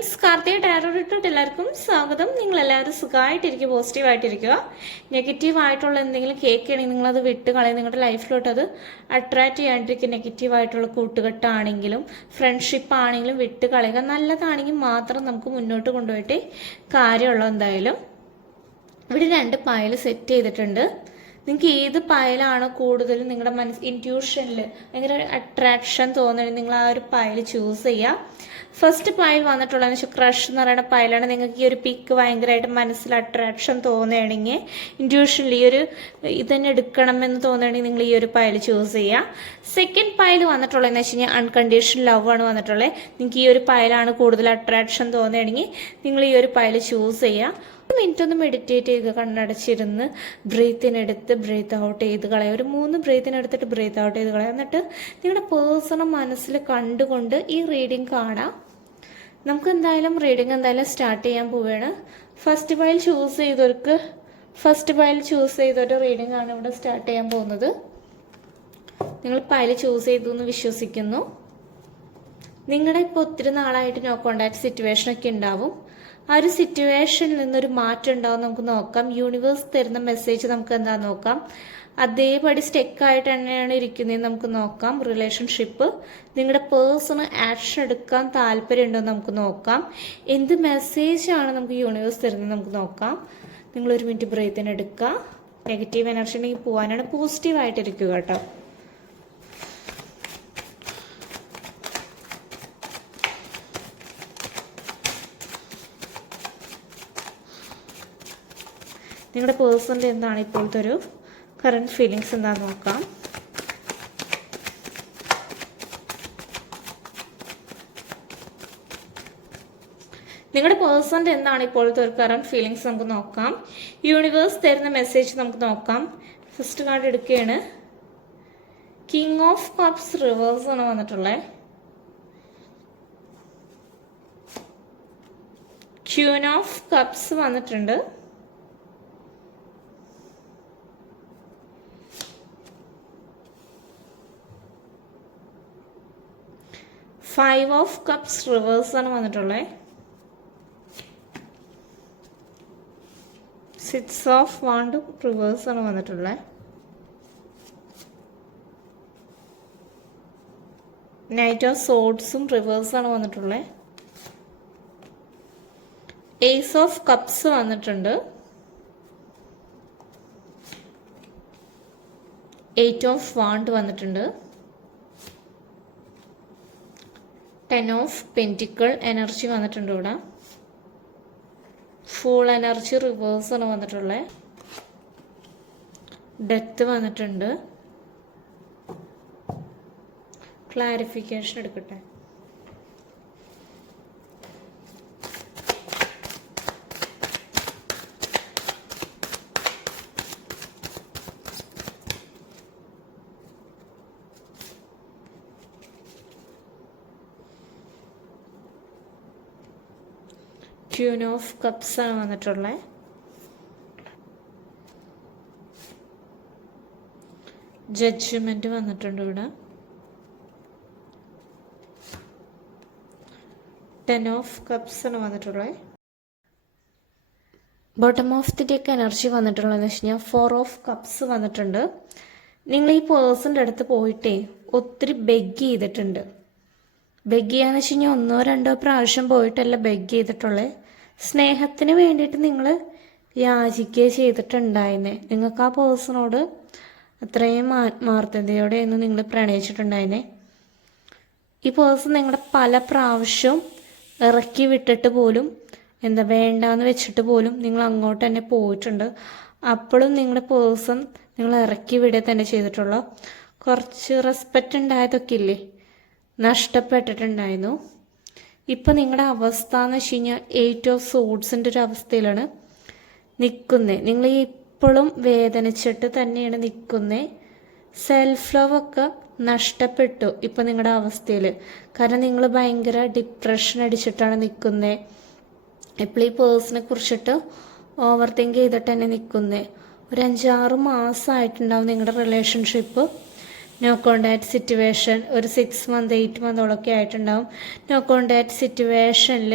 Friends, Karthika tarot retreat എല്ലാവർക്കും സ്വാഗതം. നിങ്ങളെല്ലാവരും സുഖമായിട്ടിരിക്കുക, പോസിറ്റീവായിട്ടിരിക്കുക. നെഗറ്റീവായിട്ടുള്ള എന്തെങ്കിലും കേൾക്കുകയാണെങ്കിൽ നിങ്ങളത് വിട്ട് കളയും. നിങ്ങളുടെ ലൈഫിലോട്ട് അത് അട്രാക്റ്റ് ചെയ്യാണ്ടിരിക്കുക. നെഗറ്റീവായിട്ടുള്ള കൂട്ടുകെട്ടാണെങ്കിലും ഫ്രണ്ട്ഷിപ്പ് ആണെങ്കിലും വിട്ട് കളയുക. നല്ലതാണെങ്കിൽ മാത്രം നമുക്ക് മുന്നോട്ട് കൊണ്ടുപോയിട്ടേ കാര്യമുള്ളൂ. എന്തായാലും ഇവിടെ 2 പായൽ സെറ്റ് ചെയ്തിട്ടുണ്ട്. നിങ്ങൾക്ക് ഏത് പായലാണോ കൂടുതലും നിങ്ങളുടെ ഇൻറ്റ്യൂഷനിൽ ഭയങ്കര അട്രാക്ഷൻ തോന്നുന്നത്, നിങ്ങൾ ആ ഒരു പായൽ ചൂസ് ചെയ്യുക. ഫസ്റ്റ് പായൽ വന്നിട്ടുള്ളതെന്ന് വെച്ചാൽ ക്രഷ് എന്ന് പറയുന്ന പായലാണ്. നിങ്ങൾക്ക് ഈ ഒരു പിക്ക് ഭയങ്കരമായിട്ട് മനസ്സിൽ അട്രാക്ഷൻ തോന്നുകയാണെങ്കിൽ, ഇൻറ്റ്യൂഷനിൽ ഈ ഒരു ഇതന്നെ എടുക്കണമെന്ന് തോന്നുകയാണെങ്കിൽ നിങ്ങൾ ഈ ഒരു പായൽ ചൂസ് ചെയ്യുക. സെക്കൻഡ് പായൽ വന്നിട്ടുള്ളതെന്ന് വെച്ച് കഴിഞ്ഞാൽ അൺകണ്ടീഷണൽ ലവ് ആണ് വന്നിട്ടുള്ളത്. നിങ്ങൾക്ക് ഈ ഒരു പായലാണ് കൂടുതൽ അട്രാക്ഷൻ തോന്നുകയാണെങ്കിൽ നിങ്ങൾ ഈ ഒരു പായൽ ചൂസ് ചെയ്യുക. 1 മിനിറ്റ് ഒന്ന് മെഡിറ്റേറ്റ് ചെയ്ത് കണ്ണടച്ചിരുന്ന് ബ്രീത്തിനെടുത്ത് ബ്രീത്ത് ഔട്ട് ചെയ്ത് കളയുക. ഒരു 3 ബ്രീത്തിനെടുത്തിട്ട് ബ്രീത്ത് ഔട്ട് ചെയ്ത് കളയുക. എന്നിട്ട് നിങ്ങളുടെ പേഴ്സണൽ മനസ്സിൽ കണ്ടുകൊണ്ട് ഈ റീഡിങ് കാണാം. നമുക്ക് എന്തായാലും റീഡിങ് സ്റ്റാർട്ട് ചെയ്യാൻ പോവുകയാണ്. ഫസ്റ്റ് പായൽ ചൂസ് ചെയ്തൊരു റീഡിങ് ആണ് ഇവിടെ സ്റ്റാർട്ട് ചെയ്യാൻ പോകുന്നത്. നിങ്ങൾ പായൽ ചൂസ് ചെയ്തു എന്ന് വിശ്വസിക്കുന്നു. നിങ്ങളുടെ ഇപ്പോൾ ഒത്തിരി നാളായിട്ട് നോ കോണ്ടാക്ട് സിറ്റുവേഷനൊക്കെ ഉണ്ടാവും. ആ ഒരു സിറ്റുവേഷനിൽ നിന്നൊരു മാറ്റം ഉണ്ടാവും. നമുക്ക് നോക്കാം. യൂണിവേഴ്സ് തരുന്ന മെസ്സേജ് നമുക്ക് എന്താ നോക്കാം. അതേപടി സ്റ്റെക്കായിട്ട് തന്നെയാണ് ഇരിക്കുന്നതെന്ന് നമുക്ക് നോക്കാം. റിലേഷൻഷിപ്പ് നിങ്ങളുടെ പേഴ്സണൽ ആക്ഷൻ എടുക്കാൻ താല്പര്യമുണ്ടോ നമുക്ക് നോക്കാം. എന്ത് മെസ്സേജാണ് നമുക്ക് യൂണിവേഴ്സ് തരുന്നത് നമുക്ക് നോക്കാം. നിങ്ങൾ 1 മിനിറ്റ് ബ്രീത്തിന് എടുക്കുക. നെഗറ്റീവ് എനർജി ഉണ്ടെങ്കിൽ പോകാനാണ്. പോസിറ്റീവായിട്ടിരിക്കുക കേട്ടോ. നിങ്ങളുടെ പേഴ്സണിൽ എന്താണ് ഇപ്പോഴത്തെ ഒരു കറണ്ട് ഫീലിങ്സ് എന്താണെന്ന് നോക്കാം. നിങ്ങളുടെ പേഴ്സണിൽ എന്താണ് ഇപ്പോഴത്തെ ഒരു കറണ്ട് ഫീലിങ്സ് നമുക്ക് നോക്കാം. യൂണിവേഴ്സ് തരുന്ന മെസ്സേജ് നമുക്ക് നോക്കാം. ഫസ്റ്റ് കാർഡ് എടുക്കുകയാണ്. കിങ് ഓഫ് കപ്സ് റിവേഴ്സ് ആണ് വന്നിട്ടുള്ളത്. ക്യൂൻ ഓഫ് കപ്സ് വന്നിട്ടുണ്ട്. 5 ഓഫ് കപ്സ് റിവേഴ്സ് ആണ് വന്നിട്ടുള്ളത്. 6 ഓഫ് വാണ്ട് റിവേഴ്സ് ആണ് വന്നിട്ടുള്ളത്. നൈറ്റ് ഓഫ് സോഡ്സും റിവേഴ്സ് ആണ് വന്നിട്ടുള്ളത്. ഏസ് ഓഫ് കപ്സ് വന്നിട്ടുണ്ട്. 8 ഓഫ് വാണ്ട് വന്നിട്ടുണ്ട്. 10 ഓഫ് പെൻറ്റിക്കിൾ എനർജി വന്നിട്ടുണ്ട് ഇവിടെ. ഫുൾ എനർജി റിവേഴ്സ് ആണ് വന്നിട്ടുള്ളത്. ഡെത്ത് വന്നിട്ടുണ്ട്. ക്ലാരിഫിക്കേഷൻ എടുക്കട്ടെ. ക്യൂൻ ഓഫ് കപ്സ് ആണ് വന്നിട്ടുള്ളത്. ജഡ്ജ്മെന്റ് വന്നിട്ടുണ്ട് ഇവിടെ. 10 ഓഫ് കപ്സ് ആണ് വന്നിട്ടുള്ളത്. Bottom of the deck energy വന്നിട്ടുള്ളതെന്ന് വെച്ച് കഴിഞ്ഞാൽ 4 ഓഫ് കപ്സ് വന്നിട്ടുണ്ട്. നിങ്ങൾ ഈ പേഴ്സൻ്റെ അടുത്ത് പോയിട്ടേ ഒത്തിരി ബെഗ് ചെയ്തിട്ടുണ്ട്. ബെഗ് ചെയ്യാന്ന് വെച്ച് കഴിഞ്ഞാൽ 1-2 പ്രാവശ്യം പോയിട്ടല്ല ബെഗ് ചെയ്തിട്ടുള്ളത്. സ്നേഹത്തിന് വേണ്ടിയിട്ട് നിങ്ങൾ യാചിക്കുകയും ചെയ്തിട്ടുണ്ടായിരുന്നേ. നിങ്ങൾക്ക് ആ പേഴ്സണോട് അത്രയും ആത്മാർത്ഥതയോടെയൊന്ന് നിങ്ങൾ പ്രണയിച്ചിട്ടുണ്ടായിരുന്നേ. ഈ പേഴ്സൺ നിങ്ങളുടെ പല പ്രാവശ്യവും ഇറക്കി വിട്ടിട്ട് പോലും വേണ്ടാന്ന് വെച്ചിട്ട് പോലും നിങ്ങൾ അങ്ങോട്ട് തന്നെ പോയിട്ടുണ്ട്. അപ്പോഴും നിങ്ങളുടെ പേഴ്സൺ നിങ്ങൾ ഇറക്കി വിടുക തന്നെ ചെയ്തിട്ടുള്ളൂ. കുറച്ച് റെസ്പെക്റ്റ് ഉണ്ടായതൊക്കെ ഇല്ലേ, നഷ്ടപ്പെട്ടിട്ടുണ്ടായിരുന്നു. ഇപ്പം നിങ്ങളുടെ അവസ്ഥ എന്ന് വെച്ച് കഴിഞ്ഞാൽ 8 ഓഫ് സോഡ്സിൻ്റെ ഒരു അവസ്ഥയിലാണ് നിൽക്കുന്നത്. നിങ്ങൾ ഇപ്പോഴും വേദനിച്ചിട്ട് തന്നെയാണ് നിൽക്കുന്നത്. സെൽഫ് ലവ് ഒക്കെ നഷ്ടപ്പെട്ടു ഇപ്പം നിങ്ങളുടെ അവസ്ഥയിൽ. കാരണം നിങ്ങൾ ഭയങ്കര ഡിപ്രഷൻ അടിച്ചിട്ടാണ് നിൽക്കുന്നത്. ഇപ്പോൾ ഈ പേഴ്സണെ കുറിച്ചിട്ട് ഓവർ തിങ്ക് ചെയ്തിട്ട് തന്നെ നിൽക്കുന്നത്. ഒരു 5-6 മാസമായിട്ടുണ്ടാവും നിങ്ങളുടെ റിലേഷൻഷിപ്പ്. നോ കോണ്ടാക്ട് സിറ്റുവേഷൻ ഒരു 6 മന്ത് 8 മന്തോളൊക്കെ ആയിട്ടുണ്ടാവും നോ കോണ്ടാക്ട് സിറ്റുവേഷനിൽ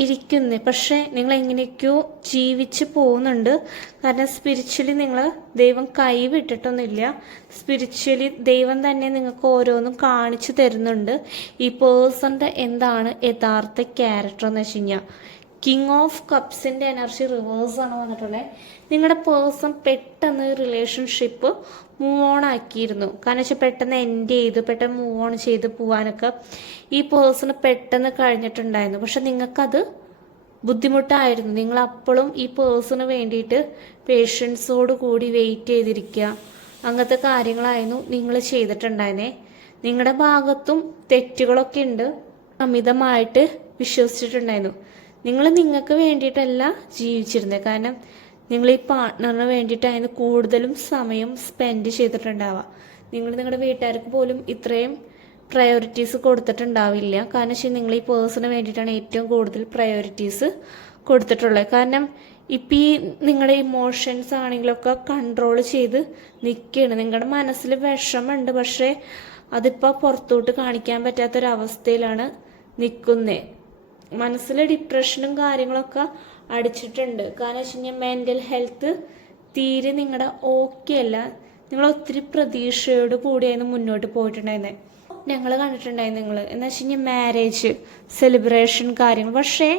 ഇരിക്കുന്നത്. പക്ഷേ നിങ്ങൾ എങ്ങനെയൊക്കെയോ ജീവിച്ച് പോകുന്നുണ്ട്. കാരണം സ്പിരിച്വലി നിങ്ങൾ ദൈവം കൈവിട്ടിട്ടൊന്നുമില്ല. സ്പിരിച്വലി ദൈവം തന്നെ നിങ്ങൾക്ക് ഓരോന്നും കാണിച്ചു തരുന്നുണ്ട്. ഈ പേഴ്സണിൻ്റെ എന്താണ് യഥാർത്ഥ ക്യാരക്ടർ എന്ന് വെച്ച് കഴിഞ്ഞാൽ കിങ് ഓഫ് കപ്സിൻ്റെ എനർജി റിവേഴ്സാണ് വന്നിട്ടുള്ളത്. നിങ്ങളുടെ പേഴ്സൺ പെട്ടെന്ന് റിലേഷൻഷിപ്പ് മൂവ് ഓൺ ആക്കിയിരുന്നു. കാരണം വെച്ചാൽ പെട്ടെന്ന് എൻഡ് ചെയ്ത് പെട്ടെന്ന് മൂവ് ഓൺ ചെയ്ത് പോകാനൊക്കെ ഈ പേഴ്സണ് പെട്ടെന്ന് കഴിഞ്ഞിട്ടുണ്ടായിരുന്നു. പക്ഷെ നിങ്ങൾക്കത് ബുദ്ധിമുട്ടായിരുന്നു. നിങ്ങൾ അപ്പോഴും ഈ പേഴ്സണ് വേണ്ടിയിട്ട് പേഷ്യൻസോട് കൂടി വെയിറ്റ് ചെയ്തിരിക്കുക, അങ്ങനത്തെ കാര്യങ്ങളായിരുന്നു നിങ്ങൾ ചെയ്തിട്ടുണ്ടായിരുന്നേ. നിങ്ങളുടെ ഭാഗത്തും തെറ്റുകളൊക്കെ ഉണ്ട്. അമിതമായിട്ട് വിശ്വസിച്ചിട്ടുണ്ടായിരുന്നു. നിങ്ങൾ നിങ്ങൾക്ക് വേണ്ടിയിട്ടല്ല ജീവിച്ചിരുന്നത്. കാരണം നിങ്ങൾ ഈ പാർട്ട്ണറിന് വേണ്ടിയിട്ടായിരുന്നു കൂടുതലും സമയം സ്പെൻഡ് ചെയ്തിട്ടുണ്ടാവുക. നിങ്ങൾ നിങ്ങളുടെ വീട്ടുകാർക്ക് പോലും ഇത്രയും പ്രയോറിറ്റീസ് കൊടുത്തിട്ടുണ്ടാവില്ല. കാരണം വെച്ചാൽ നിങ്ങൾ ഈ പേഴ്സണിന് വേണ്ടിയിട്ടാണ് ഏറ്റവും കൂടുതൽ പ്രയോറിറ്റീസ് കൊടുത്തിട്ടുള്ളത്. കാരണം ഇപ്പം ഈ നിങ്ങളുടെ ഇമോഷൻസ് ആണെങ്കിലൊക്കെ കൺട്രോൾ ചെയ്ത് നിൽക്കുകയാണ്. നിങ്ങളുടെ മനസ്സിൽ വിഷമമുണ്ട്, പക്ഷേ അതിപ്പോൾ പുറത്തോട്ട് കാണിക്കാൻ പറ്റാത്തൊരവസ്ഥയിലാണ് നിൽക്കുന്നത്. മനസ്സിൽ ഡിപ്രഷനും കാര്യങ്ങളൊക്കെ അടിച്ചിട്ടുണ്ട്. കാരണം വെച്ച് കഴിഞ്ഞാൽ മെൻ്റൽ ഹെൽത്ത് തീരെ നിങ്ങളുടെ ഓക്കെ അല്ല. നിങ്ങൾ ഒത്തിരി പ്രതീക്ഷയോട് കൂടിയായിരുന്നു മുന്നോട്ട് പോയിട്ടുണ്ടായിരുന്നത്. ഞങ്ങൾ കണ്ടിട്ടുണ്ടായിരുന്നു നിങ്ങൾ എന്ന് വെച്ച് കഴിഞ്ഞാൽ മാരേജ് സെലിബ്രേഷൻ കാര്യങ്ങൾ. പക്ഷേ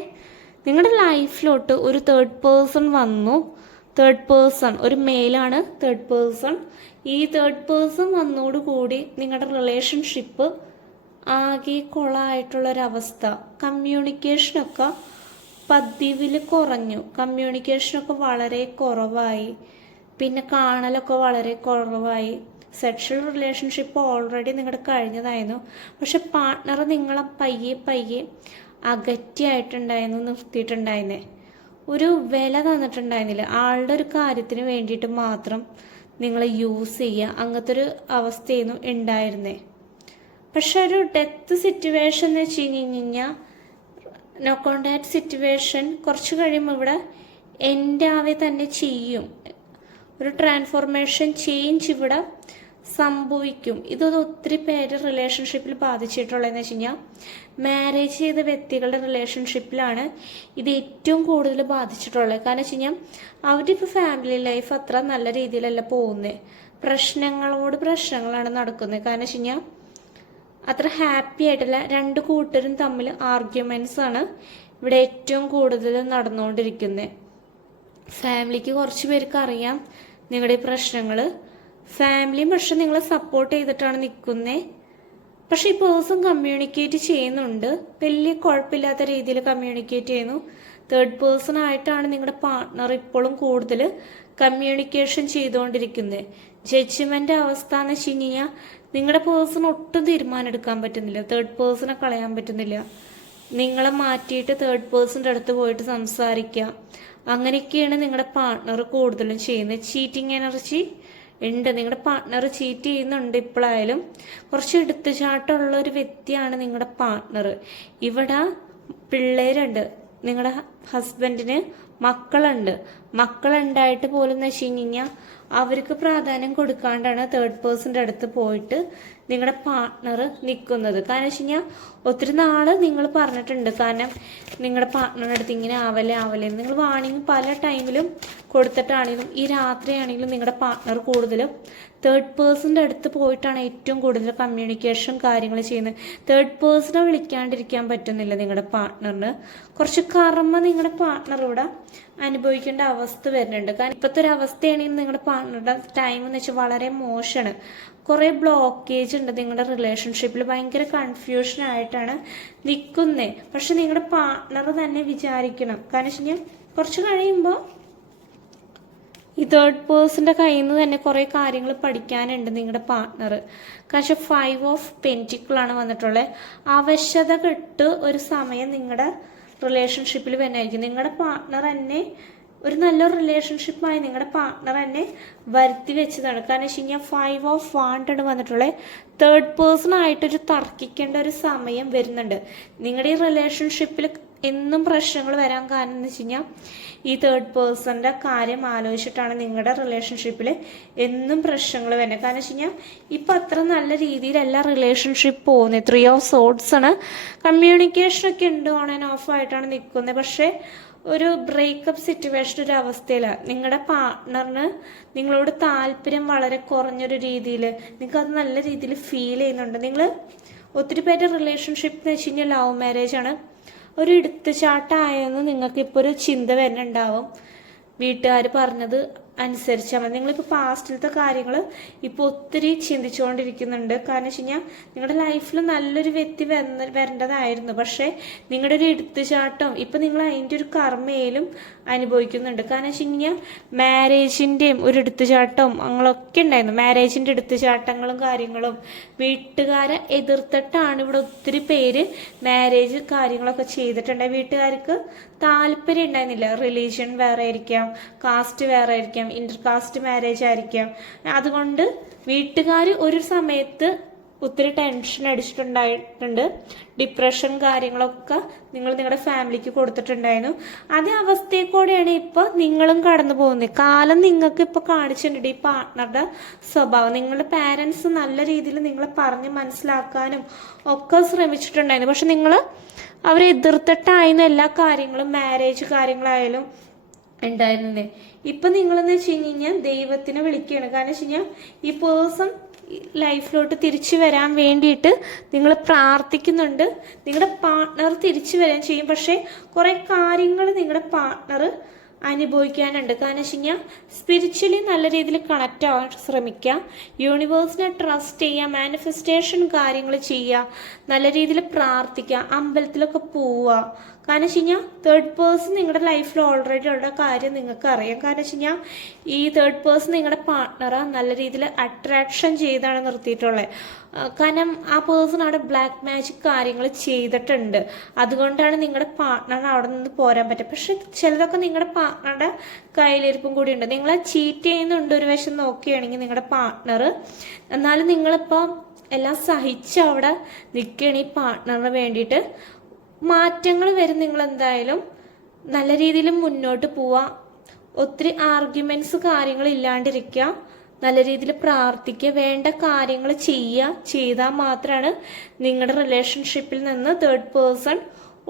നിങ്ങളുടെ ലൈഫിലോട്ട് ഒരു തേർഡ് പേഴ്സൺ വന്നു. തേർഡ് പേഴ്സൺ ഒരു മെയിലാണ്. തേർഡ് പേഴ്സൺ ഈ തേർഡ് പേഴ്സൺ വന്നോടുകൂടി നിങ്ങളുടെ റിലേഷൻഷിപ്പ് ആകെ കൊളായിട്ടുള്ളൊരവസ്ഥ. കമ്മ്യൂണിക്കേഷനൊക്കെ പതിവിൽ കുറഞ്ഞു. കമ്മ്യൂണിക്കേഷനൊക്കെ വളരെ കുറവായി. പിന്നെ കാണലൊക്കെ വളരെ കുറവായി. സെക്ഷൽ റിലേഷൻഷിപ്പ് ഓൾറെഡി നിങ്ങളുടെ കഴിഞ്ഞതായിരുന്നു. പക്ഷെ പാർട്ട്ണർ നിങ്ങളെ പയ്യെ അകറ്റിയായിട്ടുണ്ടായിരുന്നു നിർത്തിയിട്ടുണ്ടായിരുന്നേ. ഒരു വില തന്നിട്ടുണ്ടായിരുന്നില്ല. ആളുടെ ഒരു കാര്യത്തിന് വേണ്ടിയിട്ട് മാത്രം നിങ്ങൾ യൂസ് ചെയ്യുക, അങ്ങനത്തെ ഒരു അവസ്ഥയായിരുന്നു ഉണ്ടായിരുന്നേ. പക്ഷെ ഒരു ഡെത്ത് സിറ്റുവേഷൻ എന്ന് വെച്ച് കഴിഞ്ഞാൽ നോ കോണ്ടാക്ട് സിറ്റുവേഷൻ കുറച്ച് കഴിയുമ്പോൾ ഇവിടെ എൻഡ് ആവേ തന്നെ ചെയ്യും. ഒരു ട്രാൻസ്ഫോർമേഷൻ ചേഞ്ച് ഇവിടെ സംഭവിക്കും. ഇതൊരു ഒത്തിരി പേര് റിലേഷൻഷിപ്പിൽ ബാധിച്ചിട്ടുള്ളതെന്ന് വെച്ച് കഴിഞ്ഞാൽ മാരേജ് ചെയ്ത വ്യക്തികളുടെ റിലേഷൻഷിപ്പിലാണ് ഇത് ഏറ്റവും കൂടുതൽ ബാധിച്ചിട്ടുള്ളത്. കാരണം വെച്ച് കഴിഞ്ഞാൽ അവരുടെ ഇപ്പോൾ ഫാമിലി ലൈഫ് അത്ര നല്ല രീതിയിലല്ല പോകുന്നത്. പ്രശ്നങ്ങളാണ് നടക്കുന്നത്. കാരണം വെച്ച് കഴിഞ്ഞാൽ അത്ര ഹാപ്പി ആയിട്ടല്ല. രണ്ട് കൂട്ടരും തമ്മിൽ ആർഗ്യുമെന്റ്സ് ആണ് ഇവിടെ ഏറ്റവും കൂടുതൽ നടന്നുകൊണ്ടിരിക്കുന്നത്. ഫാമിലിക്ക് കുറച്ച് പേർക്ക് അറിയാം നിങ്ങളുടെ ഈ പ്രശ്നങ്ങൾ. ഫാമിലിയും പക്ഷെ നിങ്ങളെ സപ്പോർട്ട് ചെയ്തിട്ടാണ് നിൽക്കുന്നത്. പക്ഷെ ഈ പേഴ്സൺ കമ്മ്യൂണിക്കേറ്റ് ചെയ്യുന്നുണ്ട്. വലിയ കുഴപ്പമില്ലാത്ത രീതിയിൽ കമ്മ്യൂണിക്കേറ്റ് ചെയ്യുന്നു. തേർഡ് പേഴ്സൺ ആയിട്ടാണ് നിങ്ങളുടെ പാർട്ട്ണർ ഇപ്പോഴും കൂടുതൽ കമ്മ്യൂണിക്കേഷൻ ചെയ്തുകൊണ്ടിരിക്കുന്നത്. ജഡ്ജ്മെന്റ് അവസ്ഥ എന്ന് വെച്ച് കഴിഞ്ഞാൽ നിങ്ങളുടെ പേഴ്സൺ ഒട്ടും തീരുമാനം എടുക്കാൻ പറ്റുന്നില്ല. തേർഡ് പേഴ്സണെ കളയാൻ പറ്റുന്നില്ല. നിങ്ങളെ മാറ്റിയിട്ട് തേർഡ് പേഴ്സൻ്റെ അടുത്ത് പോയിട്ട് സംസാരിക്കുക, അങ്ങനെയൊക്കെയാണ് നിങ്ങളുടെ പാർട്ട്ണർ കൂടുതലും ചെയ്യുന്നത്. ചീറ്റിംഗ് എനർജി ഉണ്ട്. നിങ്ങളുടെ പാർട്ട്ണർ ചീറ്റ് ചെയ്യുന്നുണ്ട്. ഇപ്പോഴായാലും കുറച്ച് എടുത്തുചാട്ടമുള്ള ഒരു വ്യക്തിയാണ് നിങ്ങളുടെ പാർട്ട്ണർ. ഇവിടെ പിള്ളേരുണ്ട്. നിങ്ങളുടെ ഹസ്ബൻഡിന് മക്കളുണ്ടായിട്ട് പോലും എന്ന് വെച്ച് കഴിഞ്ഞാൽ അവർക്ക് പ്രാധാന്യം കൊടുക്കാണ്ടാണ് തേർഡ് പേഴ്സൻ്റെ അടുത്ത് പോയിട്ട് നിങ്ങളുടെ പാർട്ട്ണർ നിൽക്കുന്നത്. കാരണം വെച്ച് കഴിഞ്ഞാൽ ഒത്തിരി നാൾ നിങ്ങൾ പറഞ്ഞിട്ടുണ്ട്. കാരണം നിങ്ങളുടെ പാർട്ട്ണറുടെ അടുത്ത് ഇങ്ങനെ ആവല്ലേ നിങ്ങൾ വാണിംഗ് പല ടൈമിലും കൊടുത്തിട്ടാണെങ്കിലും ഈ രാത്രിയാണെങ്കിലും നിങ്ങളുടെ പാർട്ട്ണർ കൂടുതലും തേർഡ് പേഴ്സൻ്റെ അടുത്ത് പോയിട്ടാണ് ഏറ്റവും കൂടുതൽ കമ്മ്യൂണിക്കേഷൻ കാര്യങ്ങൾ ചെയ്യുന്നത്. തേർഡ് പേഴ്സണെ വിളിക്കാണ്ടിരിക്കാൻ പറ്റുന്നില്ല നിങ്ങളുടെ പാർട്ട്ണറിന്. കുറച്ച് കർമ്മ നിങ്ങളുടെ പാർട്ട്ണർ ഇവിടെ അനുഭവിക്കേണ്ട അവസ്ഥ വരുന്നുണ്ട്. കാരണം ഇപ്പോഴത്തെ ഒരു അവസ്ഥയാണെങ്കിൽ നിങ്ങളുടെ പാർട്ട്ണറുടെ ടൈം എന്ന് വെച്ചാൽ വളരെ മോശമാണ്. കുറേ ബ്ലോക്കേജ് ഉണ്ട് നിങ്ങളുടെ റിലേഷൻഷിപ്പിൽ. ഭയങ്കര കൺഫ്യൂഷനായിട്ടാണ് നിൽക്കുന്നത്. പക്ഷെ നിങ്ങളുടെ പാർട്ട്ണർ തന്നെ വിചാരിക്കണം. കാരണം വെച്ച് കഴിഞ്ഞാൽ കുറച്ച് കഴിയുമ്പോൾ ഈ തേർഡ് പേഴ്സൻ്റെ കയ്യിൽ നിന്ന് തന്നെ കുറേ കാര്യങ്ങൾ പഠിക്കാനുണ്ട് നിങ്ങളുടെ പാർട്ട്ണർ. കാരണം 5 ഓഫ് പെൻറ്റിക്കിളാണ് വന്നിട്ടുള്ളത്. അവശത കെട്ട് ഒരു സമയം നിങ്ങളുടെ റിലേഷൻഷിപ്പിൽ വരുന്നതായിരിക്കും. നിങ്ങളുടെ പാർട്ട്ണർ തന്നെ ഒരു നല്ല റിലേഷൻഷിപ്പായി നിങ്ങളുടെ പാർട്ട്ണർ തന്നെ വരുത്തി വെച്ചതാണ്. കാരണം വെച്ച് കഴിഞ്ഞാൽ 5 ഓഫ് വാണ്ടാണ് വന്നിട്ടുള്ളത്. തേർഡ് പേഴ്സൺ ആയിട്ടൊരു തർക്കിക്കേണ്ട ഒരു സമയം വരുന്നുണ്ട്. നിങ്ങളുടെ ഈ റിലേഷൻഷിപ്പിൽ എന്നും പ്രശ്നങ്ങൾ വരാൻ കാരണം എന്ന് വെച്ച് കഴിഞ്ഞാൽ ഈ തേർഡ് പേഴ്സണിൻ്റെ കാര്യം ആലോചിച്ചിട്ടാണ് നിങ്ങളുടെ റിലേഷൻഷിപ്പിൽ എന്നും പ്രശ്നങ്ങൾ വരുന്നത്. കാരണം വെച്ച് കഴിഞ്ഞാൽ ഇപ്പം അത്ര നല്ല രീതിയിലല്ല റിലേഷൻഷിപ്പ് പോകുന്നത്. 3 ഓഫ് സോഡ്സ് ആണ്. കമ്മ്യൂണിക്കേഷനൊക്കെ ഉണ്ട്, ഓൺ ആൻഡ് ഓഫ് ആയിട്ടാണ് നിൽക്കുന്നത്. പക്ഷേ ഒരു ബ്രേക്കപ്പ് സിറ്റുവേഷൻ ഒരു അവസ്ഥയിലാണ്. നിങ്ങളുടെ പാർട്ട്ണറിന് നിങ്ങളോട് താല്പര്യം വളരെ കുറഞ്ഞൊരു രീതിയിൽ നിങ്ങൾക്ക് അത് നല്ല രീതിയിൽ ഫീൽ ചെയ്യുന്നുണ്ട്. നിങ്ങൾ ഒത്തിരി പേരുടെ റിലേഷൻഷിപ്പ് എന്ന് വെച്ച് കഴിഞ്ഞാൽ ലവ് മാരേജ് ആണ്. ഒരു എടുത്തുചാട്ടമായെന്ന് നിങ്ങൾക്ക് ഇപ്പോൾ ഒരു ചിന്ത വരുന്നുണ്ടാവും. വീട്ടുകാർ പറഞ്ഞത് അനുസരിച്ചാൽ മതി. നിങ്ങളിപ്പോൾ പാസ്റ്റിലത്തെ കാര്യങ്ങൾ ഇപ്പോൾ ഒത്തിരി ചിന്തിച്ചുകൊണ്ടിരിക്കുന്നുണ്ട്. കാരണം വെച്ച് കഴിഞ്ഞാൽ നിങ്ങളുടെ ലൈഫിൽ നല്ലൊരു വ്യക്തി വരേണ്ടതായിരുന്നു. പക്ഷേ നിങ്ങളുടെ ഒരു എടുത്തുചാട്ടം ഇപ്പം നിങ്ങൾ അതിൻ്റെ ഒരു കർമ്മയിലും അനുഭവിക്കുന്നുണ്ട്. കാരണം വെച്ച് കഴിഞ്ഞാൽ മാരേജിൻ്റെയും ഒരു എടുത്തുചാട്ടവും അങ്ങനെയൊക്കെ ഉണ്ടായിരുന്നു. മാരേജിൻ്റെ എടുത്തുചാട്ടങ്ങളും കാര്യങ്ങളും വീട്ടുകാരെ എതിർത്തിട്ടാണ് ഇവിടെ ഒത്തിരി പേര് മാരേജ് കാര്യങ്ങളൊക്കെ ചെയ്തിട്ടുണ്ട്. വീട്ടുകാർക്ക് താല്പര്യം ഉണ്ടായിരുന്നില്ല. റിലീജിയൻ വേറെ ആയിരിക്കാം, കാസ്റ്റ് വേറെ ആയിരിക്കാം, ഇന്റർ കാസ്റ്റ് മാരേജ് ആയിരിക്കാം. അതുകൊണ്ട് വീട്ടുകാർ ഒരു സമയത്ത് ഒത്തിരി ടെൻഷൻ അടിച്ചിട്ടുണ്ടായിട്ടുണ്ട്. ഡിപ്രഷൻ കാര്യങ്ങളൊക്കെ നിങ്ങളുടെ ഫാമിലിക്ക് കൊടുത്തിട്ടുണ്ടായിരുന്നു. അതേ അവസ്ഥയിൽ കൂടെയാണ് ഇപ്പോൾ നിങ്ങളും കടന്നു പോകുന്നത്. കാലം നിങ്ങൾക്ക് ഇപ്പോൾ കാണിച്ചിട്ടുണ്ട് ഈ പാർട്ട്ണറുടെ സ്വഭാവം. നിങ്ങളുടെ പാരൻസ് നല്ല രീതിയിൽ നിങ്ങളെ പറഞ്ഞ് മനസ്സിലാക്കാനും ഒക്കെ ശ്രമിച്ചിട്ടുണ്ടായിരുന്നു. പക്ഷെ നിങ്ങൾ അവരെ എതിർത്തിട്ടായിരുന്നു എല്ലാ കാര്യങ്ങളും, മാരേജ് കാര്യങ്ങളായാലും ഉണ്ടായിരുന്നത്. ഇപ്പം നിങ്ങളെന്ന് വെച്ച് കഴിഞ്ഞാൽ ദൈവത്തിനെ വിളിക്കുകയാണ്. കാരണം വെച്ച് കഴിഞ്ഞാൽ ഈ പേഴ്സൺ ലൈഫിലോട്ട് തിരിച്ചു വരാൻ വേണ്ടിയിട്ട് നിങ്ങൾ പ്രാർത്ഥിക്കുന്നുണ്ട്. നിങ്ങളുടെ പാർട്ട്ണർ തിരിച്ചു വരാൻ ചെയ്യും. പക്ഷേ കുറേ കാര്യങ്ങൾ നിങ്ങളുടെ പാർട്ട്ണർ അനുഭവിക്കാനുണ്ട്. കാരണം വെച്ച് കഴിഞ്ഞാൽ സ്പിരിച്വലി നല്ല രീതിയിൽ കണക്റ്റ് ആവാൻ ശ്രമിക്കുക, യൂണിവേഴ്സിനെ ട്രസ്റ്റ് ചെയ്യുക, മാനിഫെസ്റ്റേഷൻ കാര്യങ്ങൾ ചെയ്യുക, നല്ല രീതിയിൽ പ്രാർത്ഥിക്കുക, അമ്പലത്തിലൊക്കെ പോവുക. കാരണം വെച്ച് കഴിഞ്ഞാൽ തേർഡ് പേഴ്സൺ നിങ്ങളുടെ ലൈഫിൽ ഓൾറെഡി ഉള്ള കാര്യം നിങ്ങൾക്ക് അറിയാം. കാരണം വെച്ച് കഴിഞ്ഞാൽ ഈ തേർഡ് പേഴ്സൺ നിങ്ങളുടെ പാർട്ട്ണറെ നല്ല രീതിയിൽ അട്രാക്ഷൻ ചെയ്താണ് നിർത്തിയിട്ടുള്ളത്. കാരണം ആ പേഴ്സൺ അവിടെ ബ്ലാക്ക് മാജിക് കാര്യങ്ങൾ ചെയ്തിട്ടുണ്ട്. അതുകൊണ്ടാണ് നിങ്ങളുടെ പാർട്ട്ണറിന് അവിടെ നിന്ന് പോരാൻ പറ്റുക. പക്ഷെ ചിലതൊക്കെ നിങ്ങളുടെ പാർട്ട്ണറുടെ കയ്യിലിരിപ്പും കൂടി ഉണ്ട്. നിങ്ങളെ ചീറ്റ് ചെയ്യുന്നുണ്ട് ഒരു വശം നോക്കുകയാണെങ്കിൽ നിങ്ങളുടെ പാർട്ട്ണർ. എന്നാലും നിങ്ങളിപ്പോൾ എല്ലാം സഹിച്ച് അവിടെ നിൽക്കുകയാണ് ഈ പാർട്ട്ണറിന് വേണ്ടിയിട്ട്. മാറ്റങ്ങൾ വരും. നിങ്ങൾ എന്തായാലും നല്ല രീതിയിൽ മുന്നോട്ട് പോവുക. ഒത്തിരി ആർഗ്യുമെന്റ്സ് കാര്യങ്ങൾ ഇല്ലാണ്ടിരിക്കുക, നല്ല രീതിയിൽ പ്രാർത്ഥിക്കുക, വേണ്ട കാര്യങ്ങൾ ചെയ്താൽ മാത്രമാണ് നിങ്ങളുടെ റിലേഷൻഷിപ്പിൽ നിന്ന് തേർഡ് പേഴ്സൺ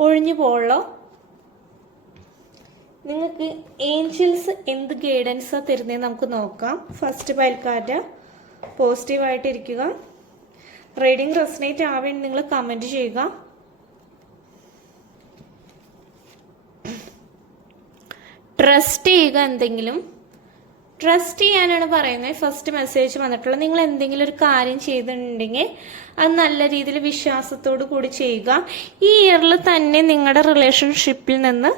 ഒഴിഞ്ഞു പോകുള്ളൂ. നിങ്ങൾക്ക് ഏഞ്ചൽസ് എന്ത് ഗൈഡൻസാണ് തരുന്നതെന്ന് നമുക്ക് നോക്കാം. ഫസ്റ്റ് പൈൽക്കാർഡ് പോസിറ്റീവായിട്ടിരിക്കുക. റീഡിങ് റെസനേറ്റ് ആവേണ്ടി നിങ്ങൾ കമൻറ്റ് ചെയ്യുക. ട്രസ്റ്റ് ചെയ്യുക. എന്തെങ്കിലും ട്രസ്റ്റ് ചെയ്യാനാണ് പറയുന്നത്. ഫസ്റ്റ് മെസ്സേജ് വന്നിട്ടുള്ളത് നിങ്ങൾ എന്തെങ്കിലും ഒരു കാര്യം ചെയ്തിട്ടുണ്ടെങ്കിൽ അത് നല്ല രീതിയിൽ വിശ്വാസത്തോടു കൂടി ചെയ്യുക. ഈ ഇയറിൽ തന്നെ നിങ്ങളുടെ റിലേഷൻഷിപ്പിൽ നിന്ന്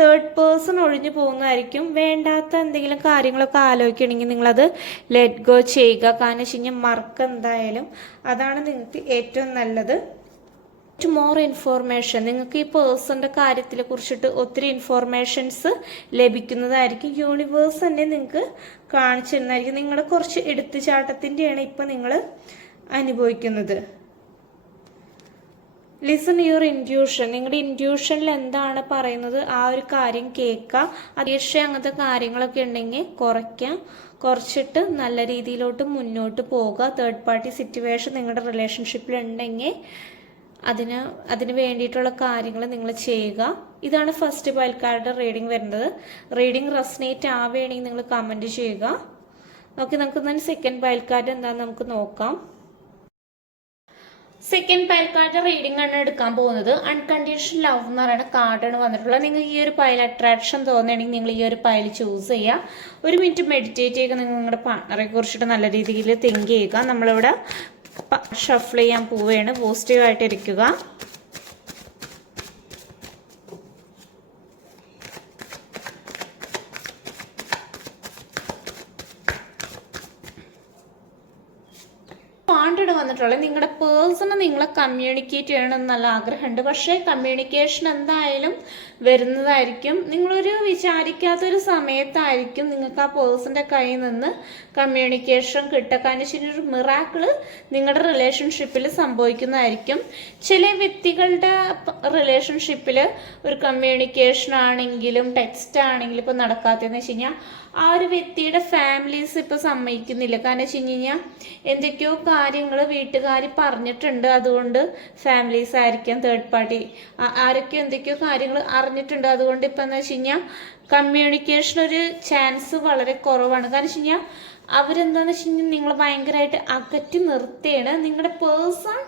തേർഡ് പേഴ്സൺ ഒഴിഞ്ഞു പോകുന്നതായിരിക്കും. വേണ്ടാത്ത എന്തെങ്കിലും കാര്യങ്ങളൊക്കെ ആലോചിക്കണമെങ്കിൽ നിങ്ങളത് ലെറ്റ് ഗോ ചെയ്യുക. കാരണം വെച്ച് കഴിഞ്ഞാൽ മറക്കം എന്തായാലും അതാണ് നിങ്ങൾക്ക് ഏറ്റവും നല്ലത്. മോർ ഇൻഫോർമേഷൻ നിങ്ങൾക്ക് ഈ പേഴ്സണിൻ്റെ കാര്യത്തിനെ കുറിച്ചിട്ട് ഒത്തിരി ഇൻഫോർമേഷൻസ് ലഭിക്കുന്നതായിരിക്കും. യൂണിവേഴ്സ് തന്നെ നിങ്ങൾക്ക് കാണിച്ചു തരുന്നതായിരിക്കും. നിങ്ങളുടെ കുറച്ച് എടുത്തുചാട്ടത്തിൻ്റെയാണ് ഇപ്പം നിങ്ങൾ അനുഭവിക്കുന്നത്. Listen your intuition. നിങ്ങളുടെ ഇൻറ്റ്യൂഷനിൽ എന്താണ് പറയുന്നത് ആ ഒരു കാര്യം കേൾക്കുക. തീർച്ചയായും അങ്ങനത്തെ കാര്യങ്ങളൊക്കെ ഉണ്ടെങ്കിൽ കുറച്ചിട്ട് നല്ല രീതിയിലോട്ട് മുന്നോട്ട് പോകുക. തേർഡ് പാർട്ടി സിറ്റുവേഷൻ നിങ്ങളുടെ റിലേഷൻഷിപ്പിൽ ഉണ്ടെങ്കിൽ അതിന് വേണ്ടിയിട്ടുള്ള കാര്യങ്ങൾ നിങ്ങൾ ചെയ്യുക. ഇതാണ് ഫസ്റ്റ് പൈൽക്കാരുടെ റീഡിംഗ് വരുന്നത്. റീഡിംഗ് റെസനേറ്റ് ആവുകയാണെങ്കിൽ നിങ്ങൾ കമൻറ്റ് ചെയ്യുക. ഓക്കെ, നമുക്ക് സെക്കൻഡ് പൈൽക്കാർഡ് എന്താണെന്ന് നമുക്ക് നോക്കാം. സെക്കൻഡ് പൈൽക്കാർഡ് റീഡിംഗ് ആണ് എടുക്കാൻ പോകുന്നത്. അൺകണ്ടീഷണൽ ലവ് എന്ന് പറയുന്ന കാർഡാണ് വന്നിട്ടുള്ളത്. നിങ്ങൾക്ക് ഈ ഒരു പൈൽ അട്രാക്ഷൻ തോന്നുകയാണെങ്കിൽ നിങ്ങൾ ഈ ഒരു പൈൽ ചൂസ് ചെയ്യുക. 1 മിനിറ്റ് മെഡിറ്റേറ്റ് ചെയ്യുക. നിങ്ങൾ നിങ്ങളുടെ പാർട്ട്ണറെ കുറിച്ചിട്ട് നല്ല രീതിയിൽ തിങ്ക് ചെയ്യുക. നമ്മളിവിടെ ഷഫിൾ ചെയ്യാൻ പോവുകയാണ്. പോസിറ്റീവായിട്ടിരിക്കുക. വാണ്ടഡ് വന്നിട്ടുള്ളത് നിങ്ങളുടെ പേഴ്സണ് നിങ്ങളെ കമ്മ്യൂണിക്കേറ്റ് ചെയ്യണമെന്ന് നല്ല ആഗ്രഹമുണ്ട്. പക്ഷേ കമ്മ്യൂണിക്കേഷൻ എന്തായാലും വരുന്നതായിരിക്കും. നിങ്ങളൊരു വിചാരിക്കാത്തൊരു സമയത്തായിരിക്കും നിങ്ങൾക്ക് ആ പേഴ്സൻ്റെ കയ്യിൽ നിന്ന് കമ്മ്യൂണിക്കേഷൻ കിട്ടുക. കാരണം വെച്ചാൽ ഒരു മിറാക്കിൾ നിങ്ങളുടെ റിലേഷൻഷിപ്പിൽ സംഭവിക്കുന്നതായിരിക്കും. ചില വ്യക്തികളുടെ റിലേഷൻഷിപ്പിൽ ഒരു കമ്മ്യൂണിക്കേഷൻ ആണെങ്കിലും ടെക്സ്റ്റ് ആണെങ്കിലും ഇപ്പോൾ നടക്കാത്തതെന്ന് വെച്ച് കഴിഞ്ഞാൽ ആ ഒരു വ്യക്തിയുടെ ഫാമിലീസ് ഇപ്പോൾ സമ്മതിക്കുന്നില്ല. കാരണം വെച്ച് കഴിഞ്ഞാൽ എന്തൊക്കെയോ കാര്യങ്ങൾ വീട്ടുകാർ പറഞ്ഞിട്ടുണ്ട്. അതുകൊണ്ട് ഫാമിലീസ് ആയിരിക്കാം, തേർഡ് പാർട്ടി ആരൊക്കെയോ എന്തൊക്കെയോ കാര്യങ്ങൾ അറിഞ്ഞിട്ടുണ്ട്. അതുകൊണ്ട് ഇപ്പം എന്ന് വെച്ച് കഴിഞ്ഞാൽ കമ്മ്യൂണിക്കേഷൻ ഒരു ചാൻസ് വളരെ കുറവാണ്. കാരണം വെച്ച് കഴിഞ്ഞാൽ അവരെന്താണെന്ന് വെച്ച് കഴിഞ്ഞാൽ നിങ്ങൾ ഭയങ്കരമായിട്ട് അകറ്റി നിർത്തുകയാണ്. നിങ്ങളുടെ പേഴ്സൺ